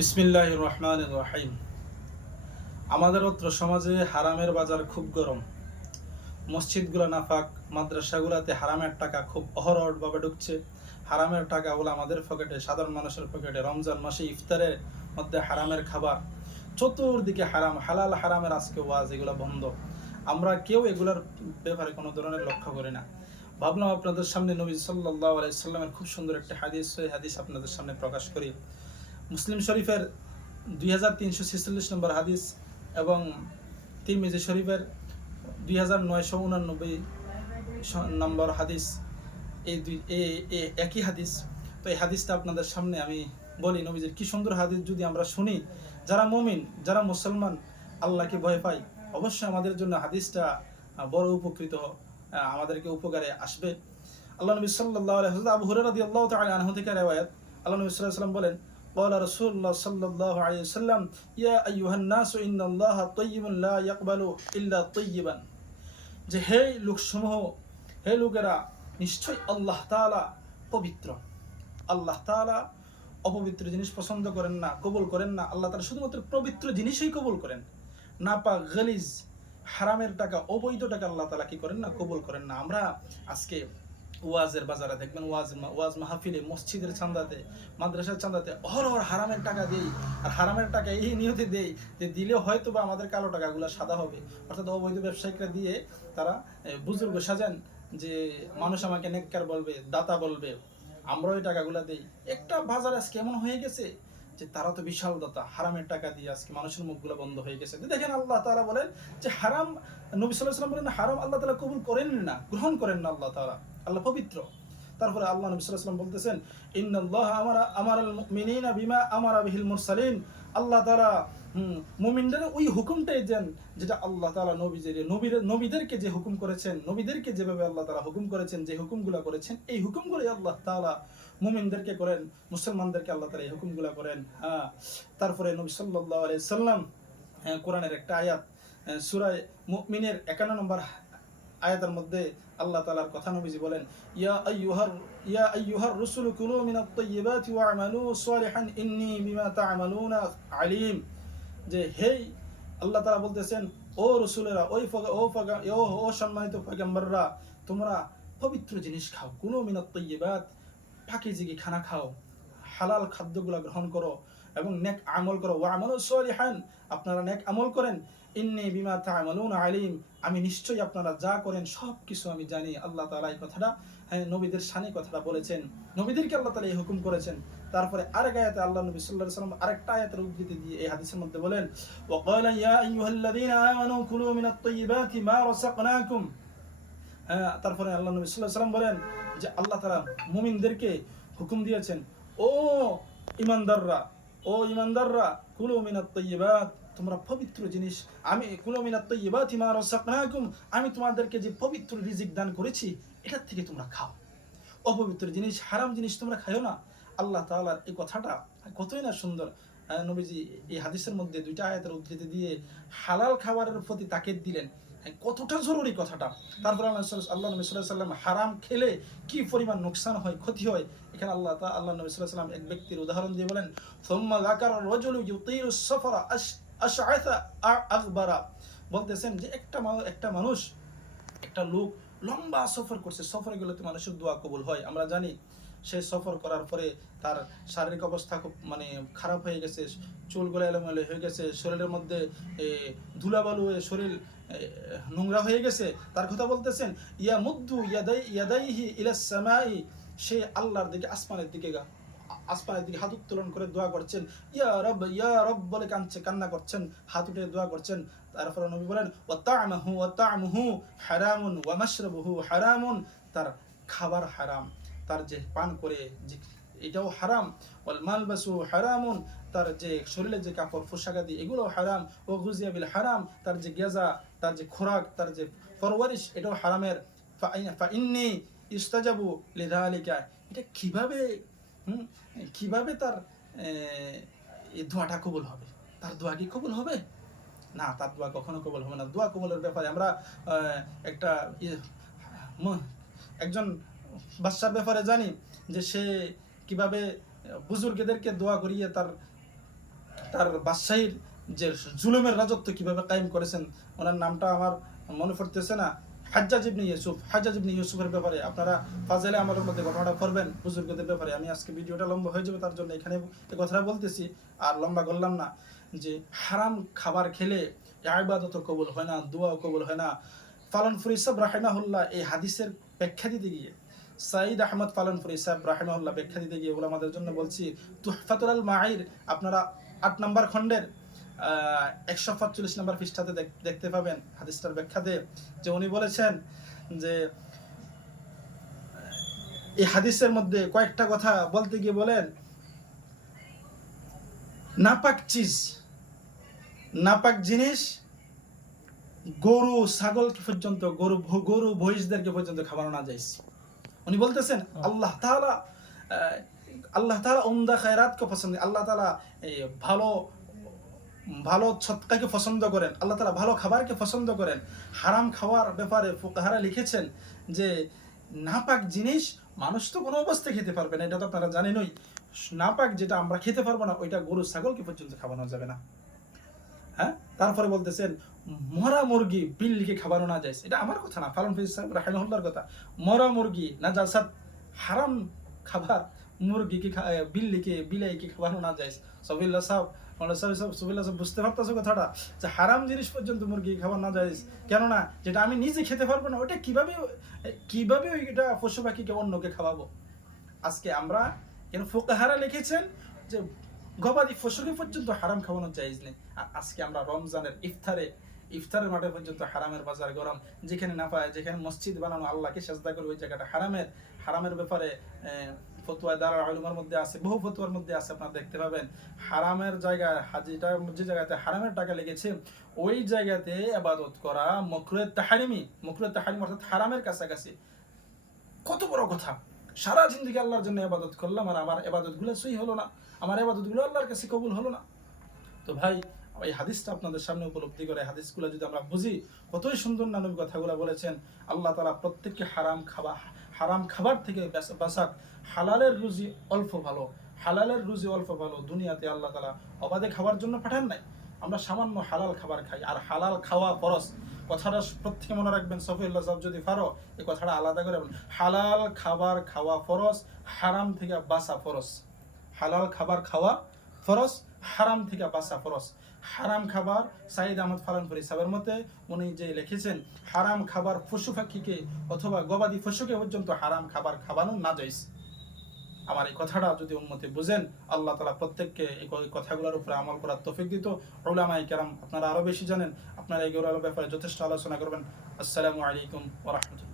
বিসমিল্লাহ রহমান রহিম আমাদের অত্র সমাজে হারামের বাজার খুব গরম। মসজিদগুলো নাফাক, মাদ্রাসাগুলোতে হারামের টাকা খুব অহরহভাবে ঢুকছে। হারামের টাকাগুলো আমাদের পকেটে, সাধারণ মানুষের পকেটে। রমজান মাসে ইফতারের মধ্যে হারামের খাবার। চতুর্দিকে হারাম, হালাল হারামের আজকে ওয়াজ, এগুলো বন্ধ। আমরা কেউ এগুলোর ব্যাপারে কোনো ধরনের লক্ষ্য করি না। ভাবলাম আপনাদের সামনে নবী সাল্লাহ আলাইসাল্লামের খুব সুন্দর একটা হাদিস হাদিস আপনাদের সামনে প্রকাশ করি। মুসলিম শরীফের দুই হাজার তিনশো ছেচল্লিশ নম্বর হাদিস এবং তিরমিজি শরীফের দুই হাজার নয়শো উনানব্বই নম্বর হাদিস, এই দুই একই হাদিস। তো এই হাদিসটা আপনাদের সামনে আমি বলি, নবীজির কি সুন্দর হাদিস যদি আমরা শুনি, যারা মমিন, যারা মুসলমান, আল্লাহকে ভয় পাই অবশ্যই আমাদের জন্য হাদিসটা বড় উপকৃত আমাদেরকে উপকারে আসবে। আল্লাহ নবী ওয়াসাল্লাম আবু হুরায়রা রাদিয়াল্লাহু তাআলা আনহু থেকে রিওয়ায়াত, আল্লাহ নবী সাল্লাল্লাহু আলাইহি ওয়াসাল্লাম বলেন قال رسول الله صلى الله عليه وسلم يا أيها الناس إن الله طيب لا يقبل إلا طيبا যে হে লোকসমূহ হে লোকেরা নিশ্চয় আল্লাহ তাআলা পবিত্র আল্লাহ তাআলা অপবিত্র জিনিস পছন্দ করেন না কবুল করেন না আল্লাহ তাআলা শুধুমাত্র পবিত্র জিনিসই কবুল করেন নাপাক গলিজ হারামের টাকা অবৈধ টাকা আল্লাহ তাআলা কি করেন না কবুল করেন না আমরা আজকে ওয়াজের বাজারে দেখবেন, ওয়াজ ওয়াজ মাহফিলে, মসজিদের চান্দাতে মাদ্রাসার চান্দাতে অহরহর হারামের টাকা দেই। আর হারামের টাকা এই নিয়তে দেই যে দিলে হয়তো বা আমাদের কালো টাকাগুলো সাদা হবে। অর্থাৎ অবৈধ ব্যবসায়িকরা দিয়ে তারা বুজুর্গ সাজান যে মানুষ আমাকে নেককার বলবে, দাতা বলবে, আমরাও এই টাকাগুলো দেই। একটা বাজার আজকে এমন হয়ে গেছে যে তারা তো বিশাল দাতা, হারামের টাকা দিয়ে আজকে মানুষের মুখগুলো বন্ধ হয়ে গেছে। দেখেন আল্লাহ তারা বলেন যে হারাম, নবী সাল্লাহ সাল্লাম বলেন হারাম আল্লাহ তালা কবুল করেন না, গ্রহণ করেন না আল্লাহ তারা আল্লাহ পবিত্র। তারপরে আল্লাহ নবী সাল্লাম বলতেছেন ইন্নাল্লাহ আমারা মিনিনা বিমা আমারা মুরসালিন। আল্লাহ তারা মুমিনদের ওই হুকুমটাই দেন যেটা আল্লাহ তাআলা নবীদের নবীর নবীদেরকে যে হুকুম করেছেন নবীদেরকে যেভাবে আল্লাহ তাআলা হুকুম করেছেন যে হুকুমগুলো করেছেন এই হুকুমগুলোই আল্লাহ তাআলা মুমিনদেরকে করেন মুসলমানদেরকে আল্লাহ তাআলা এই হুকুমগুলো করেন। হ্যাঁ তারপরে নবী সাল্লাল্লাহু আলাইহি সাল্লাম হ্যাঁ, কোরআনের একটা আয়াত সুরায় মুমিনের 51 নম্বর আয়াতের মধ্যে আল্লাহ তাআলার কথা নবীজি বলেন, ইয়া আইয়ুহার ইয়া আইয়ুহার রুসুল কুলু মিনাত তাইয়্যিবাতি ওয়া'মালু সালিহান ইন্নী বিমা তা'মালুনা আলিম। যে হেই আল্লাহ তাআলা বলতেছেন, ও রসুলেরা, ওই ও ফগ- ও ও সম্মানিত পয়গম্বররা, তোমরা পবিত্র জিনিস খাও, কুলু মিনাত তাইয়্যিবাত পাকিজিগি খানা খাও, হালাল খাদ্যগুলো গ্রহণ করো এবং নেক আমল করো। ও আমল সলিহান, আপনারা নেক আমল করেন। ইন্নি বিমা তা'মালুন আলিম, আমি নিশ্চয়ই আপনারা যা করেন সব কিছু আমি জানি। আল্লাহ তালা এই কথাটা হ্যাঁ নবীদের শানে কথাটা বলেছেন। নবীদেরকে আল্লাহ তালা এই হুকুম করেছেন। তারপরে আরেক আয়াতে আল্লাহ নবী সাল্লাল্লাহু সাল্লাম আরেকটা আয়াতের উদ্ধৃতি দিয়ে এই হাদিসের মধ্যে বলেন ও ক্বালা ইয়া আইয়ুহাল্লাযীনা আমানু কুলু মিনাত মা রাসাকনাকুম। হ্যাঁ তারপরে আল্লাহ নবী সাল্লাহ সাল্লাম বলেন যে আল্লাহ তালা মুমিনদেরকে হুকুম দিয়েছেন, ও ইমানদাররা ও ইমানদাররা কুলু মিনাত তাইয়্যিবাত, তোমরা পবিত্র জিনিস, আমি কুলু মিনাত তাইয়্যিবাতি মা রাযাকনাকুম আমি তোমাদেরকে যে পবিত্র রিজিক দান করেছি, এটার থেকে তোমরা খাও। অপবিত্র জিনিস, হারাম জিনিস তোমরা খাও না। আল্লাহ তাআলার এই কথাটা কতই না সুন্দর। নবীজি এই হাদিসের মধ্যে দুইটা আয়াতের উদ্ধৃতি দিয়ে হালাল খাবারের প্রতি তাকিদ দিলেন। কতটা জরুরি কথাটা? তারপর আল্লাহ আল্লাহ নবী সাল্লাম হারাম খেলে কি পরিমাণ নোকসান হয়, ক্ষতি হয়? এখানে আল্লাহ তা আল্লাহ নবী সাল্লাম এক ব্যক্তির উদাহরণ দিয়ে বলেন আগবারা বলতেছেন যে একটা একটা মানুষ, একটা লোক লম্বা সফর করছে, সফরে গেলে তো মানুষের দোয়া কবুল হয়। আমরা জানি সে সফর করার পরে তার শারীরিক অবস্থা খুব মানে খারাপ হয়ে গেছে চুলগুলো এলোমেলো হয়ে গেছে, শরীরের মধ্যে ধুলাবালু হয়ে শরীর নোংরা হয়ে গেছে। তার কথা বলতেছেন, ইয়া মুদ্দু ইয়াদাই, ইয়াদাইহি ইলাস সামাই। সে আল্লাহর দিকে, আসমানের দিকে গা, আসমানের দিকে হাত উত্তোলন করে দোয়া করছেন, ইয়া রব ইয়া রব, বলে কাঁদছে, কান্না করছেন, হাত উঠে দোয়া করছেন। তারপরে নবী বলেন, ওয়া তা'মাহু, ওয়া তা'মুহু হারামুন ওয়া মাশরাবুহু হারামুন। তার খাবার হারাম। তার যে পান করে এটাও হারাম। ওয়াল মালবাসু হারামুন তার যে শরীরে যে কাপড় পোশাকাদি এগুলো হারাম। ও গুজিয়া বিল হারাম তার যে গেজা তার যে খোরাক তার যে ফরওয়ারিশ এটাও হারামের। ফা- ফা ইন্নি ইস্তাজাবু লিযালিকা এটা কীভাবে কীভাবে তার দোয়াটা কবুল হবে? তার দোয়া কি কবুল হবে? না তার দোয়া কখনো কবুল হবে না। দোয়া কবুলের ব্যাপারে আমরা একটা ইয়ে, একজন বাচ্চার ব্যাপারে জানি যে সে কীভাবে বুজুর্গদেরকে দোয়া করিয়ে তার তার বাদশাহীর যে জুলুমের রাজত্ব কীভাবে কায়েম করেছেন, ওনার নামটা আমার মনে পড়তেছে না। হাজ্জাজ ইবনে ইউসুফ, হাজ্জাজ ইবনে ইউসুফের ব্যাপারে আপনারা ফাজেলে আমাদের মধ্যে ঘটনাটা করবেন, বুজুর্গদের ব্যাপারে। আমি আজকে ভিডিওটা লম্বা হয়ে যাবে, তার জন্য এখানে এই কথাটা বলতেছি, আর লম্বা করলাম না যে হারাম খাবার খেলে আইবাদত কবুল হয় না, দোয়াও কবুল হয় না। ফালান ফুরিসাব রাহিমাহুল্লাহ এই হাদিসের ব্যাখ্যা দিতে গিয়ে সাইদ আহমদ ফালান ফুরিসাব রাহিমাহুল্লাহ ব্যাখ্যা দিতে গিয়ে ওগুলো আমাদের জন্য বলছি, তুহফাতুল আল মাহির আপনারা আট নম্বর খণ্ডের একশো পাঁচচল্লিশ নম্বর পৃষ্ঠাতে দেখতে পাবেন হাদিসটার ব্যাখ্যাতে যে উনি বলেছেন যে, এই হাদিসের মধ্যে কয়েকটা কথা বলতে গিয়ে বলেন, নাপাক চিজ, নাপাক জিনিস গরু, ছাগল পর্যন্ত, গরু গরু ভৈষদেরকে পর্যন্ত খাওয়ানো না যাইছে। উনি বলতেছেন আল্লাহ তাআলা আহ, আল্লাহ তাআলা উমদা খায়রাতকে পছন্দ আল্লাহ তালা ভালো ভালো ছৎকাকে পছন্দ করেন। আল্লাহ তালা ভালো খাবারকে পছন্দ করেন। হারাম খাওয়ার ব্যাপারে ফুকাহারা লিখেছেন যে নাপাক জিনিস মানুষ তো কোনো অবস্থায় খেতে পারবে না। এটা তো আপনারা জানেনই। নাপাক যেটা আমরা খেতে পারব না ওইটা গরু ছাগলকে পর্যন্ত খাওয়ানো যাবে না। হ্যাঁ? তারপরে বলতেছেন, মরা মুরগি বিল্লিকে খাবারও না যায় এটা আমার কথা না, ফালন ফিজ সাহেব রাহিমহুল্লার কথা। মরা মুরগি না জাসাদ হারাম খাবার মুরগিকে বিল্লিকে, বিলাইকে খাবারও না যায় সবিল্লা সাহেব বুঝতে পারতেছো কথাটা? যে হারাম জিনিস পর্যন্ত মুরগি খাবার না যায় কেননা, যেটা আমি নিজে খেতে পারব না, ওটা কীভাবে কীভাবে ওইটা পশু পাখিকে অন্যকে খাওয়াবো? আজকে আমরা কেন ফোকাহারা লিখেছেন যে গবাদি পশুকে পর্যন্ত হারাম খাওয়ানো জায়েজ নেই। আর আজকে আমরা রমজানের ইফতারে, ইফতারের মাঠে পর্যন্ত হারামের বাজার গরম। যেখানে না পায়, যেখানে মসজিদ বানানো আল্লাহকে সাজদা করে ওই জায়গাটা হারামের। হারামের ব্যাপারে ফতুয়া দ্বারা আলুমার মধ্যে আছে, বহু ফতুয়ার মধ্যে আছে, আপনারা দেখতে পাবেন। হারামের জায়গায় হাজিটা যে জায়গাতে হারামের টাকা লেগেছে, ওই জায়গাতে আবাদত করা মকরুয়ে তাহারিমি। মকরুয়ে তাহারিম অর্থাৎ হারামের কাছাকাছি। কত বড় কথা। সারা জিন্দিগি আল্লাহর জন্য ইবাদত করলাম আর আমার ইবাদতগুলো সই হলো না। আমার ইবাদতগুলো আল্লাহর কাছে কবুল হলো না। তো ভাই, এই হাদিসটা আপনাদের সামনে উপলব্ধি করে, হাদিসগুলো যদি আমরা বুঝি, কতই সুন্দর নানবী কথাগুলো বলেছেন, আল্লাহ তালা প্রত্যেককে হারাম খাবা, হারাম খাবার থেকে বাঁচ- বাঁচাক। হালালের রুজি অল্প ভালো, হালালের রুজি অল্প ভালো, দুনিয়াতে আল্লাহ তালা অবাধে খাবার জন্য পাঠান নাই। আমরা সামান্য হালাল খাবার খাই, আর হালাল খাওয়া ফরস কথাটা প্রত্যেকে মনে রাখবেন, সফিউল্লাহ সাহেব যদি পারো, এই কথাটা আলাদা করে হালাল খাবার খাওয়া ফরস হারাম থেকে বাসা ফরস হালাল খাবার খাওয়া ফরস হারাম থেকে বাসা ফরস হারাম খাবার সাইদ আহমদ ফালানপুরি সাহেবের মতে উনি যে লিখেছেন, হারাম খাবার পশু পাখিকে অথবা গবাদি পশুকে পর্যন্ত হারাম খাবার খাওয়ানো না যাইস আমার এই কথাটা যদি উন্মতি বুঝেন, আল্লাহ তালা প্রত্যেককে এই কথাগুলোর উপরে আমল করার তফিক দিত। ওলামাই কেরাম, আপনারা আরও বেশি জানেন। আপনারা এইগুলোর ব্যাপারে যথেষ্ট আলোচনা করবেন। আসসালামু আলাইকুম ওরহমতুল্লাহ